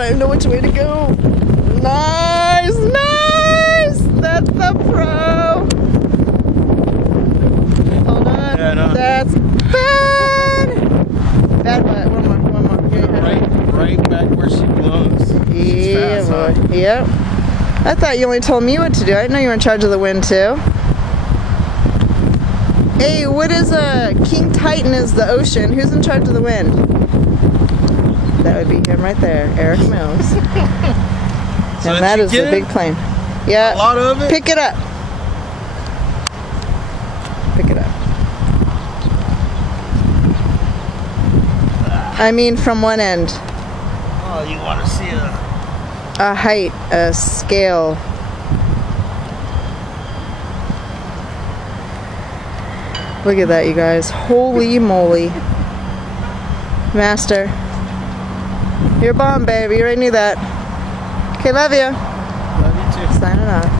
I don't know which way to go. Nice, nice. That's the pro. Hold on. Yeah, no. That's bad. Bad butt. One more. Right back where she belongs. Yeah, She's fast, huh? Yep. I thought you only told me what to do. I didn't know you were in charge of the wind too. Hey, what is King Titan is the ocean. Who's in charge of the wind? That would be him right there, Eric Mills. So And that is the big plane. Yeah. A lot of it? Pick it up. Pick it up. I mean from one end. Oh, you want to see A height, a scale. Look at that, you guys. Holy moly. Master. You're a bomb, baby. You already knew that. Okay, love you. Love you too. Signing off.